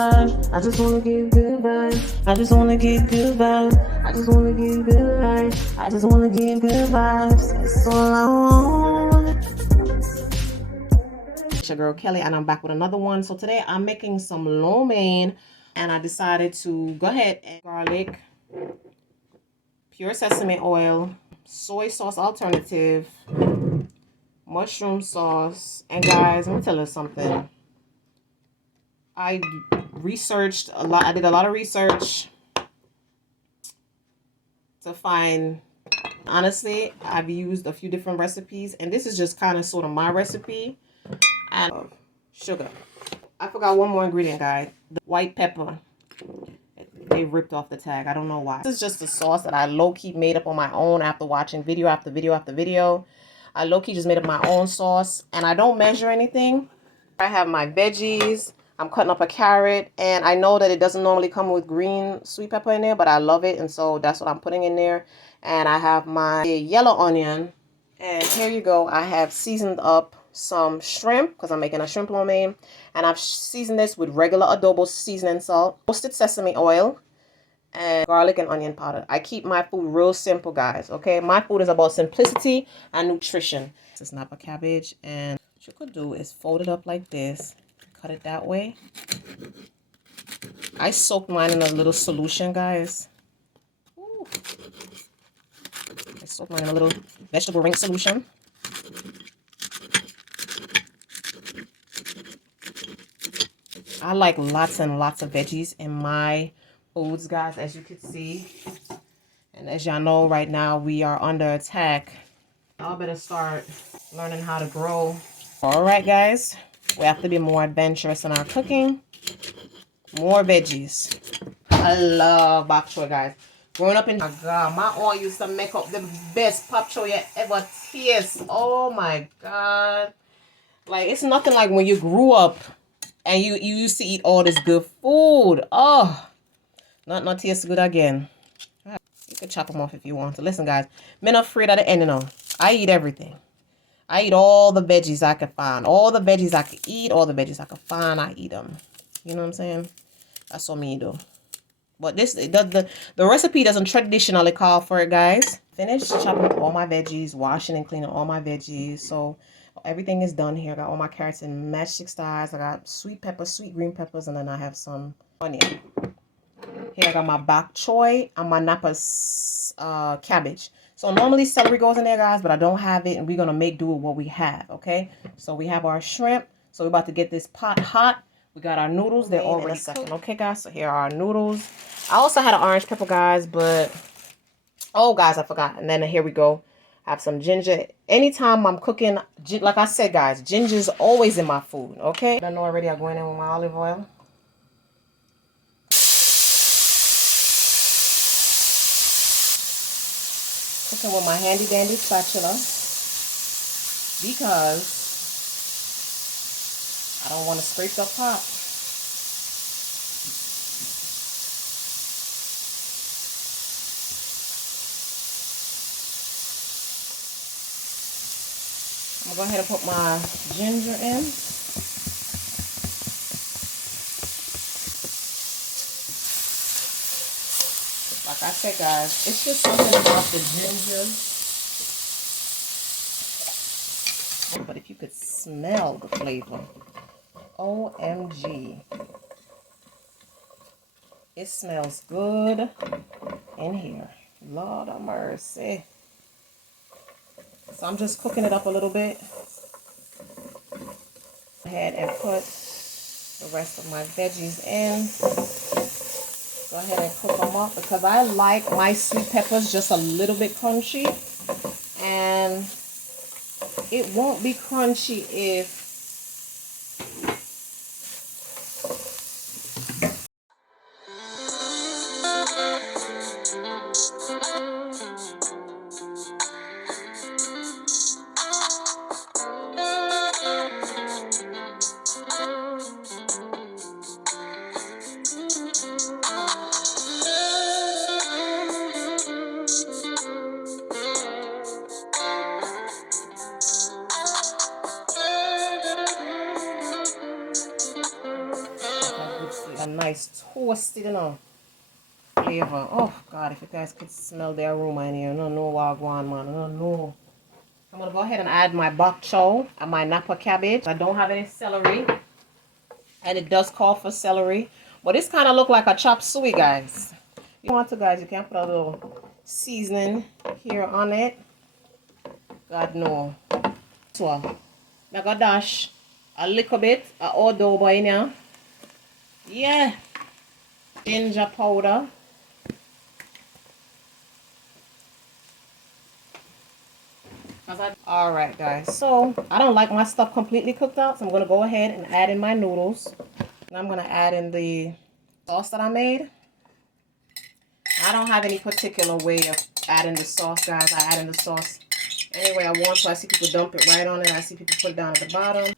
I just wanna give good vibes. I just wanna give good vibes. I just wanna give good vibes. I just wanna give good vibes. That's all I want. It's your girl Kelly, and I'm back with another one. So today I'm making some lo mein, and I decided to go ahead and garlic, pure sesame oil, soy sauce alternative, mushroom sauce, and guys, let me tell you something. I researched a lot. I did a lot of research to find. Honestly, I've used a few different recipes, and this is just kind of sort of my recipe. And sugar. I forgot one more ingredient, guys. The white pepper. They ripped off the tag. I don't know why. This is just a sauce that I low-key made up on my own after watching video after video after video. I low-key just made up my own sauce, and I don't measure anything. I have my veggies. I'm cutting up a carrot, and I know that it doesn't normally come with green sweet pepper in there, but I love it, and so that's what I'm putting in there. And I have my yellow onion, and here you go. I have seasoned up some shrimp because I'm making a shrimp lo mein, and I've seasoned this with regular adobo seasoning salt, roasted sesame oil, and garlic and onion powder. I keep my food real simple, guys, okay? My food is about simplicity and nutrition. This is Napa cabbage, and what you could do is fold it up like this, cut it that way. I soaked mine in a little solution, guys. Ooh. I soaked mine in a little vegetable rinse solution. I like lots and lots of veggies in my foods, guys, as you can see. And as y'all know, right now we are under attack. Y'all better start learning how to grow. All right, guys, we have to be more adventurous in our cooking. More veggies. I love bok choy, guys. Growing up in, oh God, my aunt used to make up the best pop choy you ever taste. Oh my God. Like, it's nothing like when you grew up and you used to eat all this good food. Oh, not taste good again. You can chop them off if you want to. Listen, guys, men are afraid of the end, you know. I eat everything. I eat all the veggies I can find. All the veggies I can eat, all the veggies I can find, I eat them. You know what I'm saying? That's what me do. But this, the recipe doesn't traditionally call for it, guys. Finished chopping up all my veggies, washing and cleaning all my veggies. So everything is done here. I got all my carrots in matchstick styles. I got sweet peppers, sweet green peppers, and then I have some onion. Here I got my bok choy and my Napa cabbage. So normally celery goes in there, guys, but I don't have it, and we're gonna make do with what we have. Okay. So we have our shrimp. So we're about to get this pot hot. We got our noodles. They're already cooked. Okay, guys. So here are our noodles. I also had an orange pepper, guys, but oh, guys, I forgot. And then here we go. I have some ginger. Anytime I'm cooking, like I said, guys, ginger's always in my food. Okay. I know already. I'm going in with my olive oil. Cooking with my handy dandy spatula because I don't want to scrape the pot. I'm gonna go ahead and put my ginger in. Like I said, guys, it's just something about the ginger. But if you could smell the flavor, OMG. It smells good in here. Lord of mercy. So I'm just cooking it up a little bit. Go ahead and put the rest of my veggies in. Go ahead and cook them up because I like my sweet peppers just a little bit crunchy. And it won't be crunchy if nice toasted, you know, flavor. Oh God, if you guys could smell the aroma in here, no, no wagwan, man, no, no. I'm gonna go ahead and add my bok choy and my napa cabbage. I don't have any celery, and it does call for celery, but this kind of look like a chop suey, guys. If you want to, guys, you can put a little seasoning here on it. God no. So I got dash a little bit of adobo in here. Yeah. Ginger powder. Alright, guys, so I don't like my stuff completely cooked out, so I'm going to go ahead and add in my noodles. And I'm going to add in the sauce that I made. I don't have any particular way of adding the sauce, guys. I add in the sauce any way I want, so I see people dump it right on it. I see people put it down at the bottom.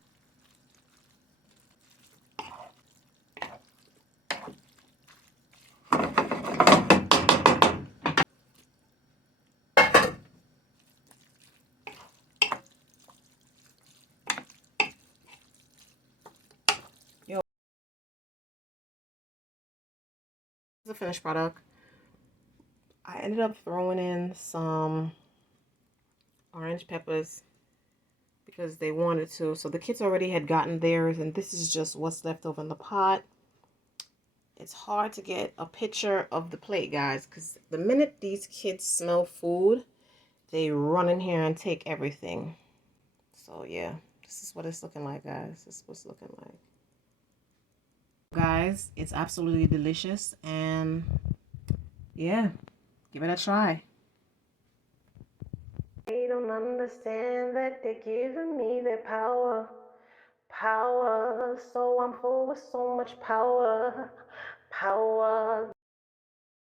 Yo, this is the finished product. I ended up throwing in some orange peppers because they wanted to. So the kids already had gotten theirs, and this is just what's left over in the pot. It's hard to get a picture of the plate, guys, because the minute these kids smell food, they run in here and take everything. So yeah, this is what it's looking like, guys. This is what it's looking like. Guys, it's absolutely delicious, and yeah, give it a try. They don't understand that they're giving me their power. Power, so I'm full with so much power. Power.